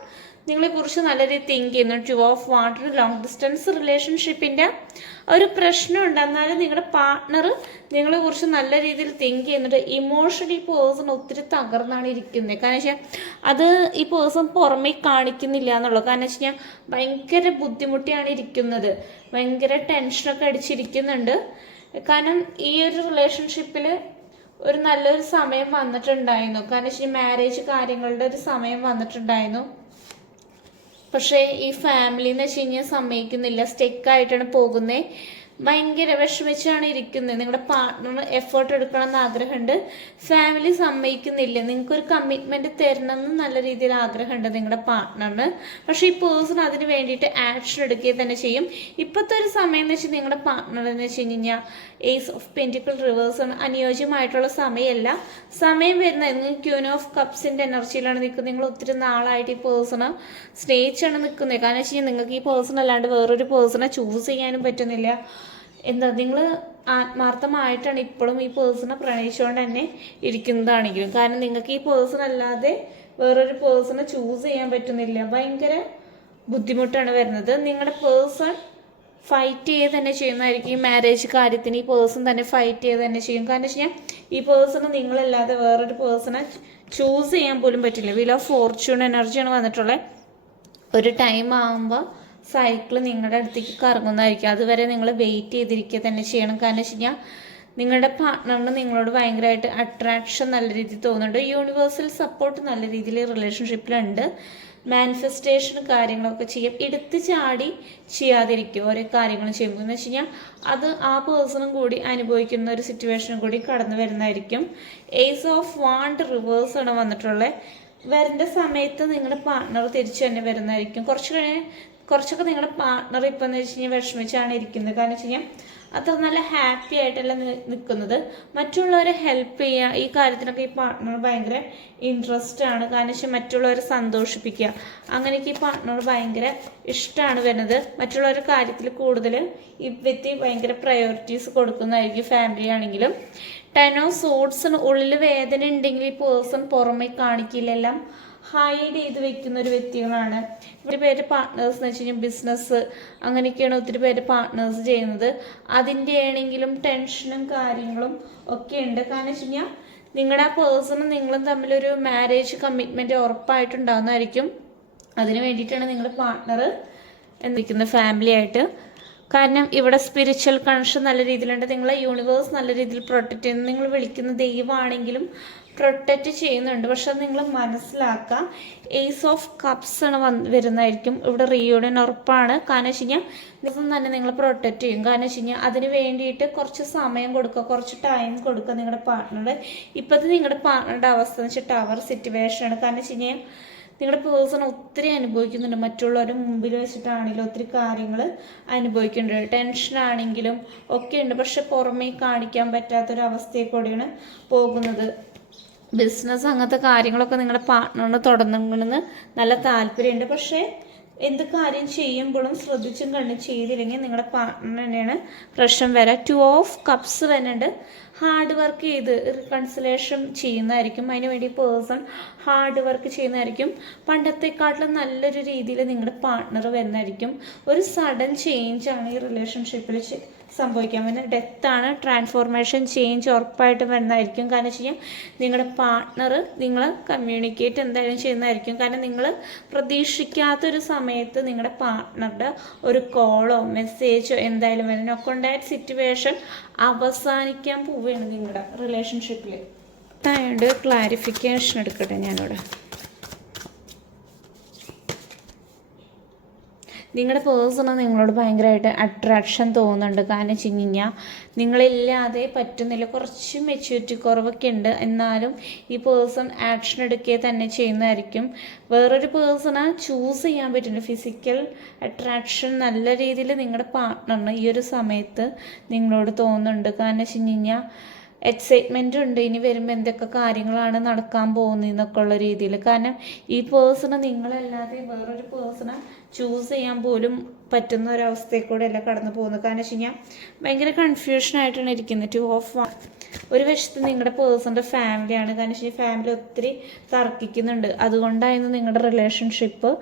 നിങ്ങളെക്കുറിച്ച് നല്ല രീതിയിൽ തിങ്ക് ചെയ്യുന്നു. 2 ഓഫ് വാണ്ടർ ലോങ് ഡിസ്റ്റൻസ് റിലേഷൻഷിപ്പിൻ്റെ ഒരു പ്രശ്നമുണ്ട്. എന്നാലും നിങ്ങളുടെ പാർട്ട്ണർ നിങ്ങളെക്കുറിച്ച് നല്ല രീതിയിൽ തിങ്ക് ചെയ്യുന്നുണ്ട്. ഇമോഷണലി പേഴ്സൺ ഒത്തിരി തകർന്നാണ് ഇരിക്കുന്നത്. കാരണം വെച്ചാൽ അത് ഈ പേഴ്സൺ പുറമേ കാണിക്കുന്നില്ല എന്നുള്ളത്. കാരണം വെച്ച് കഴിഞ്ഞാൽ ഭയങ്കര ബുദ്ധിമുട്ടിയാണ് ഇരിക്കുന്നത്. ഭയങ്കര ടെൻഷനൊക്കെ അടിച്ചിരിക്കുന്നുണ്ട്. കാരണം ഈ ഒരു റിലേഷൻഷിപ്പിൽ ഒരു നല്ലൊരു സമയം വന്നിട്ടുണ്ടായിരുന്നു. കാരണം വെച്ചാൽ മാരേജ് കാര്യങ്ങളുടെ ഒരു സമയം വന്നിട്ടുണ്ടായിരുന്നു. പക്ഷേ ഈ ഫാമിലി എന്ന് വെച്ച് കഴിഞ്ഞാൽ സമ്മതിക്കുന്നില്ല. സ്റ്റെക്കായിട്ടാണ് പോകുന്നത്. ഭയങ്കര വിഷമിച്ചാണ് ഇരിക്കുന്നത്. നിങ്ങളുടെ പാർട്ട്ണർ എഫേർട്ട് എടുക്കണമെന്ന് ആഗ്രഹമുണ്ട്. ഫാമിലി സമ്മതിക്കുന്നില്ല. നിങ്ങൾക്കൊരു കമ്മിറ്റ്മെൻറ്റ് തരണം എന്ന് നല്ല രീതിയിൽ ആഗ്രഹമുണ്ട് നിങ്ങളുടെ പാർട്ട്ണറിന്. പക്ഷേ ഈ പേഴ്സൺ അതിന് വേണ്ടിയിട്ട് ആക്ഷൻ എടുക്കുകയും തന്നെ ചെയ്യും. ഇപ്പോഴത്തെ ഒരു സമയം എന്ന് വെച്ചാൽ നിങ്ങളുടെ പാർട്ട്ണർ എന്ന് വെച്ച് കഴിഞ്ഞാൽ ഏസ് ഓഫ് പെൻറ്റിക്കിൾ റിവേഴ്സാണ്. അനുയോജ്യമായിട്ടുള്ള സമയമല്ല. സമയം വരുന്നത് നിങ്ങൾ ക്യൂൻ ഓഫ് കപ്സിൻ്റെ എനർജിയിലാണ് നിൽക്കുന്നത്. നിങ്ങൾ ഒത്തിരി നാളായിട്ട് ഈ പേഴ്സണെ സ്നേഹിച്ചാണ് നിൽക്കുന്നത്. കാരണം വെച്ച് കഴിഞ്ഞാൽ നിങ്ങൾക്ക് ഈ പേഴ്സൺ അല്ലാണ്ട് വേറൊരു പേഴ്സണെ ചൂസ് ചെയ്യാനും പറ്റുന്നില്ല. എന്താ നിങ്ങൾ ആത്മാർത്ഥമായിട്ടാണ് ഇപ്പോഴും ഈ പേഴ്സണെ പ്രണയിച്ചുകൊണ്ട് തന്നെ ഇരിക്കുന്നതാണെങ്കിലും. കാരണം നിങ്ങൾക്ക് ഈ പേഴ്സൺ അല്ലാതെ വേറൊരു പേഴ്സണെ ചൂസ് ചെയ്യാൻ പറ്റുന്നില്ല. ഭയങ്കര ബുദ്ധിമുട്ടാണ് വരുന്നത്. നിങ്ങളുടെ പേഴ്സൺ ഫൈറ്റ് ചെയ്ത് തന്നെ ചെയ്യുന്നതായിരിക്കും. ഈ മാരേജ് കാര്യത്തിന് ഈ പേഴ്സൺ തന്നെ ഫൈറ്റ് ചെയ്ത് തന്നെ ചെയ്യും. കാരണം വെച്ച് കഴിഞ്ഞാൽ ഈ പേഴ്സണ് നിങ്ങളല്ലാതെ വേറൊരു പേഴ്സണെ ചൂസ് ചെയ്യാൻ പോലും പറ്റില്ല. വീൽ ഓഫ് ഫോർച്യൂൺ എനർജിയാണ് വന്നിട്ടുള്ളത്. ഒരു ടൈം ആകുമ്പോൾ സൈക്കിൾ നിങ്ങളുടെ അടുത്തേക്ക് കറങ്ങുന്നതായിരിക്കും. അതുവരെ നിങ്ങൾ വെയിറ്റ് ചെയ്തിരിക്കുക തന്നെ ചെയ്യണം. കാരണം വെച്ച് കഴിഞ്ഞാൽ നിങ്ങളുടെ പാർട്ട്ണറിന് നിങ്ങളോട് ഭയങ്കരമായിട്ട് അട്രാക്ഷൻ നല്ല രീതിയിൽ തോന്നുന്നുണ്ട്. യൂണിവേഴ്സൽ സപ്പോർട്ട് നല്ല രീതിയിൽ റിലേഷൻഷിപ്പിലുണ്ട്. മാനിഫെസ്റ്റേഷൻ കാര്യങ്ങളൊക്കെ ചെയ്യാം. എടുത്ത് ചാടി ചെയ്യാതിരിക്കും ഓരോ കാര്യങ്ങളും ചെയ്യുമ്പോൾ. എന്ന് വെച്ച് കഴിഞ്ഞാൽ അത് ആ പേഴ്സണും കൂടി അനുഭവിക്കുന്ന ഒരു സിറ്റുവേഷനും കൂടി കടന്നു വരുന്നതായിരിക്കും. ഏസ് ഓഫ് വാണ്ട് റിവേഴ്സാണ് വന്നിട്ടുള്ളത്. വരേണ്ട സമയത്ത് നിങ്ങളുടെ പാർട്ട്ണർ തിരിച്ചു തന്നെ വരുന്നതായിരിക്കും. കുറച്ചൊക്കെ നിങ്ങളുടെ പാർട്ട്ണർ ഇപ്പം എന്ന് വെച്ച് കഴിഞ്ഞാൽ വിഷമിച്ചാണ് ഇരിക്കുന്നത്. കാരണം വെച്ച് കഴിഞ്ഞാൽ അത്ര നല്ല ഹാപ്പി ആയിട്ടല്ല നിൽക്കുന്നത്. മറ്റുള്ളവരെ ഹെൽപ്പ് ചെയ്യുക ഈ കാര്യത്തിനൊക്കെ ഈ പാർട്ട്ണർ ഭയങ്കര ഇൻട്രസ്റ്റ് ആണ്. കാരണം വെച്ചാൽ മറ്റുള്ളവരെ സന്തോഷിപ്പിക്കുക അങ്ങനെയൊക്കെ ഈ പാർട്ട്ണർ ഭയങ്കര ഇഷ്ടമാണ് വരുന്നത്. മറ്റുള്ളവരുടെ കാര്യത്തിൽ കൂടുതൽ ഈ വ്യക്തി ഭയങ്കര പ്രയോറിറ്റീസ് കൊടുക്കുന്നതായിരിക്കും. ഫാമിലി ആണെങ്കിലും 10 ഓഫ് സോഡ്സിന് ഉള്ളിൽ വേദന ഉണ്ടെങ്കിൽ ഈ പേഴ്സൺ പുറമേ കാണിക്കില്ല. എല്ലാം ഹൈഡ് ചെയ്ത് വെക്കുന്ന ഒരു വ്യക്തികളാണ്. ഒത്തിരി പേര് പാർട്ട്നേഴ്സ് എന്ന് വെച്ച് കഴിഞ്ഞാൽ ബിസിനസ് അങ്ങനെയൊക്കെയാണ് ഒത്തിരി പേര് പാർട്ട്നേഴ്സ് ചെയ്യുന്നത്. അതിൻ്റെ ആണെങ്കിലും ടെൻഷനും കാര്യങ്ങളും ഒക്കെ ഉണ്ട്. കാരണം വെച്ച് കഴിഞ്ഞാൽ നിങ്ങളുടെ ആ പേഴ്സണും നിങ്ങളും തമ്മിലൊരു മാരേജ് കമ്മിറ്റ്മെൻറ്റ് ഉറപ്പായിട്ടുണ്ടാകുന്നതായിരിക്കും. അതിന് വേണ്ടിയിട്ടാണ് നിങ്ങളുടെ പാർട്ട്ണർ എന്തിരിക്കുന്നത് ഫാമിലി ആയിട്ട്. കാരണം ഇവിടെ സ്പിരിച്വൽ കണക്ഷൻ നല്ല രീതിയിലുണ്ട്. നിങ്ങളെ യൂണിവേഴ്സ് നല്ല രീതിയിൽ പ്രൊട്ടക്റ്റ് ചെയ്യുന്നു. നിങ്ങൾ വിളിക്കുന്ന ദൈവമാണെങ്കിലും പ്രൊട്ടക്റ്റ് ചെയ്യുന്നുണ്ട്. പക്ഷെ അത് നിങ്ങൾ മനസ്സിലാക്കുക. ഏസ് ഓഫ് കപ്സ് ആണ് വരുന്നതായിരിക്കും. ഇവിടെ റീയൂണിയൻ ഉറപ്പാണ്. കാരണം വെച്ച് കഴിഞ്ഞാൽ ദിവസം തന്നെ നിങ്ങളെ പ്രൊട്ടക്റ്റ് ചെയ്യും. കാരണം വെച്ച് കഴിഞ്ഞാൽ അതിന് വേണ്ടിയിട്ട് കുറച്ച് സമയം കൊടുക്കുക, കുറച്ച് ടൈം കൊടുക്കുക നിങ്ങളുടെ പാർട്ട്ണറുടെ. ഇപ്പോഴത്തെ നിങ്ങളുടെ പാർട്ട്ണറുടെ അവസ്ഥ എന്ന് വെച്ചാൽ ടവർ സിറ്റുവേഷനാണ്. കാരണം വെച്ച് കഴിഞ്ഞാൽ നിങ്ങളുടെ പേഴ്സൺ ഒത്തിരി അനുഭവിക്കുന്നുണ്ട്. മറ്റുള്ളവരുടെ മുമ്പിൽ വെച്ചിട്ടാണെങ്കിലും ഒത്തിരി കാര്യങ്ങൾ അനുഭവിക്കുന്നുണ്ട്. ടെൻഷനാണെങ്കിലും ഒക്കെ ഉണ്ട്. പക്ഷെ പുറമേ കാണിക്കാൻ പറ്റാത്തൊരവസ്ഥയെ കൂടിയാണ് പോകുന്നത്. ബിസിനസ് അങ്ങനത്തെ കാര്യങ്ങളൊക്കെ നിങ്ങളുടെ പാർട്ട്ണറിന് തുടങ്ങണമെന്ന് നല്ല താല്പര്യമുണ്ട്. പക്ഷേ എന്ത് കാര്യം ചെയ്യുമ്പോഴും ശ്രദ്ധിച്ചും കണ്ടും ചെയ്തില്ലെങ്കിൽ നിങ്ങളുടെ പാർട്ട്ണർ തന്നെയാണ് പ്രശ്നം വരാം. 2 ഓഫ് കപ്സ് വരുന്നുണ്ട്. ഹാർഡ് വർക്ക് ചെയ്ത് റീകൺസിലേഷൻ ചെയ്യുന്നതായിരിക്കും. അതിന് വേണ്ടി പേഴ്സൺ ഹാർഡ് വർക്ക് ചെയ്യുന്നതായിരിക്കും. പണ്ടത്തെക്കാട്ടിലും നല്ലൊരു രീതിയിൽ നിങ്ങളുടെ പാർട്ട്ണർ വരുന്നതായിരിക്കും. ഒരു സഡൻ ചേഞ്ചാണ് ഈ റിലേഷൻഷിപ്പിൽ സംഭവിക്കാൻ വരുന്നത്. ഡെത്താണ്, ട്രാൻസ്ഫോർമേഷൻ, ചേഞ്ച് ഉറപ്പായിട്ടും വരുന്നതായിരിക്കും. കാരണം വെച്ച് കഴിഞ്ഞാൽ നിങ്ങളുടെ പാർട്ട്ണർ നിങ്ങളെ കമ്മ്യൂണിക്കേറ്റ് എന്തായാലും ചെയ്യുന്നതായിരിക്കും. കാരണം നിങ്ങൾ പ്രതീക്ഷിക്കാത്തൊരു സമയത്ത് നിങ്ങളുടെ പാർട്ട്ണറുടെ ഒരു കോളോ മെസ്സേജോ എന്തായാലും വരും. നോ കോണ്ടാക്ട് സിറ്റുവേഷൻ അവസാനിക്കാൻ പോവുകയാണ് നിങ്ങളുടെ റിലേഷൻഷിപ്പിൽ. ആയതുകൊണ്ട് ക്ലാരിഫിക്കേഷൻ എടുക്കട്ടെ ഞാനിവിടെ. നിങ്ങളുടെ പേഴ്സണ് നിങ്ങളോട് ഭയങ്കരമായിട്ട് അട്രാക്ഷൻ തോന്നുന്നുണ്ട്. കാരണം വെച്ച് കഴിഞ്ഞാൽ നിങ്ങളില്ലാതെ പറ്റുന്നില്ല, കുറച്ച് മെച്യൂരിറ്റി കുറവൊക്കെ ഉണ്ട്. എന്നാലും ഈ പേഴ്സൺ ആക്ഷൻ എടുക്കുക തന്നെ ചെയ്യുന്നതായിരിക്കും. വേറൊരു പേഴ്സണെ ചൂസ് ചെയ്യാൻ പറ്റില്ല. ഫിസിക്കൽ അട്രാക്ഷൻ നല്ല രീതിയിൽ നിങ്ങളുടെ പാർട്ട്ണറിന് ഈ ഒരു സമയത്ത് നിങ്ങളോട് തോന്നുന്നുണ്ട്. കാരണം വെച്ച് കഴിഞ്ഞാൽ എക്സൈറ്റ്മെൻറ്റും ഉണ്ട്, ഇനി വരുമ്പോൾ എന്തൊക്കെ കാര്യങ്ങളാണ് നടക്കാൻ പോകുന്നതെന്നൊക്കെ ഉള്ള രീതിയിൽ. കാരണം ഈ പേഴ്സണ് നിങ്ങളല്ലാതെ വേറൊരു പേഴ്സണെ ചൂസ് ചെയ്യാൻ പോലും പറ്റുന്ന ഒരവസ്ഥയിൽ കൂടെ അല്ല കടന്നു പോകുന്നത്. കാരണം വെച്ച് കഴിഞ്ഞാൽ ഭയങ്കര കൺഫ്യൂഷനായിട്ടാണ് ഇരിക്കുന്നത്. 2 of 1 ഒരു വശത്ത് നിങ്ങളുടെ പേഴ്സൻ്റെ ഫാമിലിയാണ്. കാരണം വെച്ച് കഴിഞ്ഞാൽ ഫാമിലി ഒത്തിരി തർക്കിക്കുന്നുണ്ട്. അതുകൊണ്ടായിരുന്നു നിങ്ങളുടെ റിലേഷൻഷിപ്പ്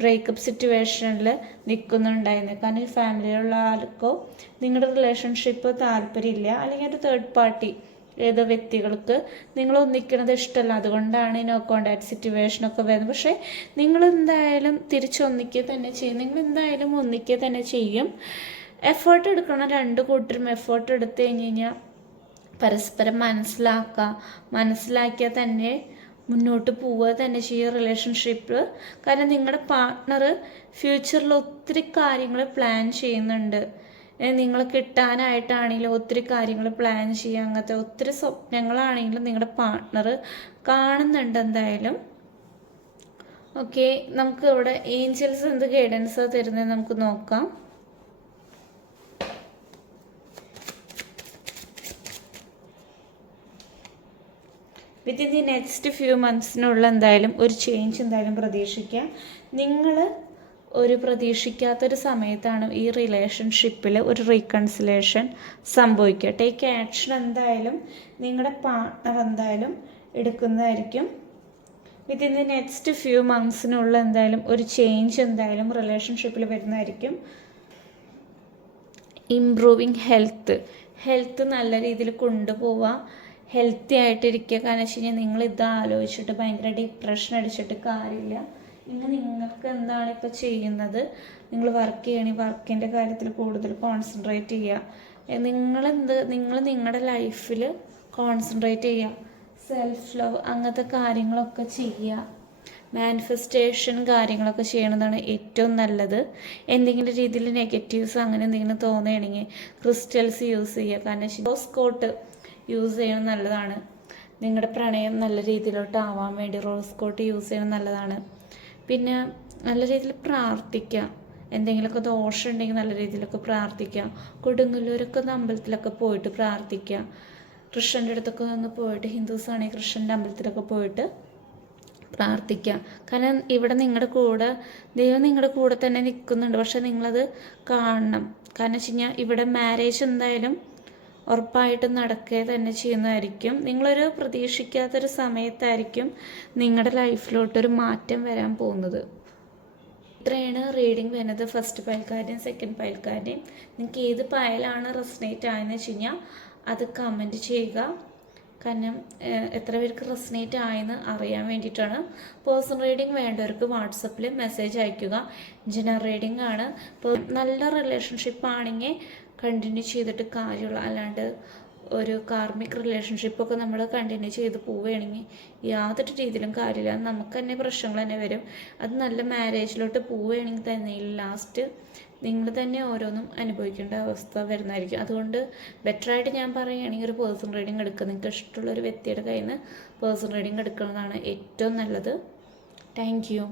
ബ്രേക്കപ്പ് സിറ്റുവേഷനിൽ നിൽക്കുന്നുണ്ടായിരുന്നത്. കാരണം ഈ ഫാമിലിയിലുള്ള ആർക്കോ നിങ്ങളുടെ റിലേഷൻഷിപ്പ് താല്പര്യമില്ല, അല്ലെങ്കിൽ ഒരു തേർഡ് പാർട്ടി ഏതോ വ്യക്തികൾക്ക് നിങ്ങൾ ഒന്നിക്കണത് ഇഷ്ടമല്ല. അതുകൊണ്ടാണ് നോ കോണ്ടാക്ട് സിറ്റുവേഷനൊക്കെ വരുന്നത്. പക്ഷേ നിങ്ങൾ എന്തായാലും തിരിച്ചൊന്നിക്കുക തന്നെ ചെയ്യും. നിങ്ങൾ എന്തായാലും ഒന്നിക്കുക തന്നെ ചെയ്യും. എഫേർട്ട് എടുക്കണം. 2 കൂട്ടരും എഫേർട്ട് എടുത്തു കഴിഞ്ഞ് കഴിഞ്ഞാൽ പരസ്പരം മനസ്സിലാക്കിയാൽ തന്നെ മുന്നോട്ട് പോവുക തന്നെ ചെയ്യുക റിലേഷൻഷിപ്പ്. കാരണം നിങ്ങളുടെ പാർട്ട്ണർ ഫ്യൂച്ചറിൽ ഒത്തിരി കാര്യങ്ങൾ പ്ലാൻ ചെയ്യുന്നുണ്ട്. നിങ്ങൾ കിട്ടാനായിട്ടാണെങ്കിലും ഒത്തിരി കാര്യങ്ങൾ പ്ലാൻ ചെയ്യുക, അങ്ങനത്തെ ഒത്തിരി സ്വപ്നങ്ങളാണെങ്കിലും നിങ്ങളുടെ പാർട്ട്ണർ കാണുന്നുണ്ട് എന്തായാലും. ഓക്കെ, നമുക്ക് ഇവിടെ ഏഞ്ചൽസ് എന്ത് ഗൈഡൻസ് തരുന്നത് നമുക്ക് നോക്കാം. വിത്തിൻ ദി നെക്സ്റ്റ് ഫ്യൂ മന്ത്സിനുള്ള എന്തായാലും ഒരു ചേഞ്ച് എന്തായാലും പ്രതീക്ഷിക്കാം. നിങ്ങൾ ഒരു പ്രതീക്ഷിക്കാത്തൊരു സമയത്താണ് ഈ റിലേഷൻഷിപ്പിൽ ഒരു റീകൺസിലേഷൻ സംഭവിക്കുക. ടേക്ക് ആക്ഷൻ എന്തായാലും നിങ്ങളുടെ പാർട്ട്ണർ എന്തായാലും എടുക്കുന്നതായിരിക്കും. വിത്തിൻ ദി നെക്സ്റ്റ് ഫ്യൂ മന്ത്സിനുള്ള എന്തായാലും ഒരു ചേഞ്ച് എന്തായാലും റിലേഷൻഷിപ്പിൽ വരുന്നതായിരിക്കും. ഇംപ്രൂവിങ് ഹെൽത്ത് നല്ല രീതിയിൽ കൊണ്ടുപോവുക, ഹെൽത്തി ആയിട്ടിരിക്കുക. കാരണം വെച്ച് കഴിഞ്ഞാൽ നിങ്ങളിത് ആലോചിച്ചിട്ട് ഭയങ്കര ഡിപ്രഷൻ അടിച്ചിട്ട് കാര്യമില്ല. ഇന്ന് നിങ്ങൾക്ക് എന്താണ് ഇപ്പോൾ ചെയ്യുന്നത്, നിങ്ങൾ വർക്ക് ചെയ്യണമെങ്കിൽ വർക്കിൻ്റെ കാര്യത്തിൽ കൂടുതൽ കോൺസെൻട്രേറ്റ് ചെയ്യുക. നിങ്ങൾ നിങ്ങളുടെ ലൈഫിൽ കോൺസെൻട്രേറ്റ് ചെയ്യുക. സെൽഫ് ലവ് അങ്ങനത്തെ കാര്യങ്ങളൊക്കെ ചെയ്യുക. മാനിഫെസ്റ്റേഷൻ കാര്യങ്ങളൊക്കെ ചെയ്യണതാണ് ഏറ്റവും നല്ലത്. എന്തെങ്കിലും രീതിയിൽ നെഗറ്റീവ്സ് അങ്ങനെ എന്തെങ്കിലും തോന്നുകയാണെങ്കിൽ ക്രിസ്റ്റൽസ് യൂസ് ചെയ്യുക. കാരണം റോസ് കോട്ട് യൂസ് ചെയ്യണം നല്ലതാണ്. നിങ്ങളുടെ പ്രണയം നല്ല രീതിയിലോട്ട് ആവാൻ വേണ്ടി റോസ് കോട്ട് യൂസ് ചെയ്യണം നല്ലതാണ്. പിന്നെ നല്ല രീതിയിൽ പ്രാർത്ഥിക്കുക. എന്തെങ്കിലുമൊക്കെ ദോഷം ഉണ്ടെങ്കിൽ നല്ല രീതിയിലൊക്കെ പ്രാർത്ഥിക്കുക. കൊടുങ്ങല്ലൂരൊക്കെ അമ്പലത്തിലൊക്കെ പോയിട്ട് പ്രാർത്ഥിക്കുക. കൃഷ്ണൻ്റെ അടുത്തൊക്കെ ഒന്ന് പോയിട്ട്, ഹിന്ദുസ് ആണെങ്കിൽ കൃഷ്ണൻ്റെ അമ്പലത്തിലൊക്കെ പോയിട്ട് പ്രാർത്ഥിക്കുക. കാരണം ഇവിടെ നിങ്ങളുടെ കൂടെ ദൈവം നിങ്ങളുടെ കൂടെ തന്നെ നിൽക്കുന്നുണ്ട്. പക്ഷെ നിങ്ങളത് കാണണം. കാരണം വെച്ച് കഴിഞ്ഞാൽ ഇവിടെ മാരേജ് എന്തായാലും ഉറപ്പായിട്ടും നടക്കുക തന്നെ ചെയ്യുന്നതായിരിക്കും. നിങ്ങളൊരു പ്രതീക്ഷിക്കാത്തൊരു സമയത്തായിരിക്കും നിങ്ങളുടെ ലൈഫിലോട്ടൊരു മാറ്റം വരാൻ പോകുന്നത്. ഇത്രയാണ് റീഡിങ് വരുന്നത്. ഫസ്റ്റ് പയൽക്കാരുടെയും സെക്കൻഡ് പയൽക്കാരുടെയും. നിങ്ങൾക്ക് ഏത് പയലാണ് റെസനേറ്റ് ആയെന്ന് വെച്ച് കഴിഞ്ഞാൽ അത് കമൻറ്റ് ചെയ്യുക. കാരണം എത്ര പേർക്ക് റെസനേറ്റ് ആയെന്ന് അറിയാൻ വേണ്ടിയിട്ടാണ്. പേഴ്സണൽ റീഡിങ് വേണ്ടവർക്ക് വാട്സപ്പിൽ മെസ്സേജ് അയയ്ക്കുക. ജനറൽ റീഡിംഗ് ആണ്. ഇപ്പോൾ നല്ല റിലേഷൻഷിപ്പ് ആണെങ്കിൽ കണ്ടിന്യൂ ചെയ്തിട്ട് കാര്യമുള്ള, അല്ലാണ്ട് ഒരു കാർമിക് റിലേഷൻഷിപ്പൊക്കെ നമ്മൾ കണ്ടിന്യൂ ചെയ്ത് പോവുകയാണെങ്കിൽ യാതൊരു രീതിയിലും കാര്യമില്ല. നമുക്ക് തന്നെ പ്രശ്നങ്ങൾ തന്നെ വരും. അത് നല്ല മാരേജിലോട്ട് പോവുകയാണെങ്കിൽ തന്നെ ലാസ്റ്റ് നിങ്ങൾ തന്നെ ഓരോന്നും അനുഭവിക്കേണ്ട അവസ്ഥ വരുന്നതായിരിക്കും. അതുകൊണ്ട് ബെറ്ററായിട്ട് ഞാൻ പറയുകയാണെങ്കിൽ ഒരു പേഴ്സണൽ റീഡിങ് എടുക്കുക. നിങ്ങൾക്ക് ഇഷ്ടമുള്ളൊരു വ്യക്തിയുടെ കയ്യിൽ നിന്ന് പേഴ്സണൽ റീഡിങ് എടുക്കുന്നതാണ് ഏറ്റവും നല്ലത്. Thank you.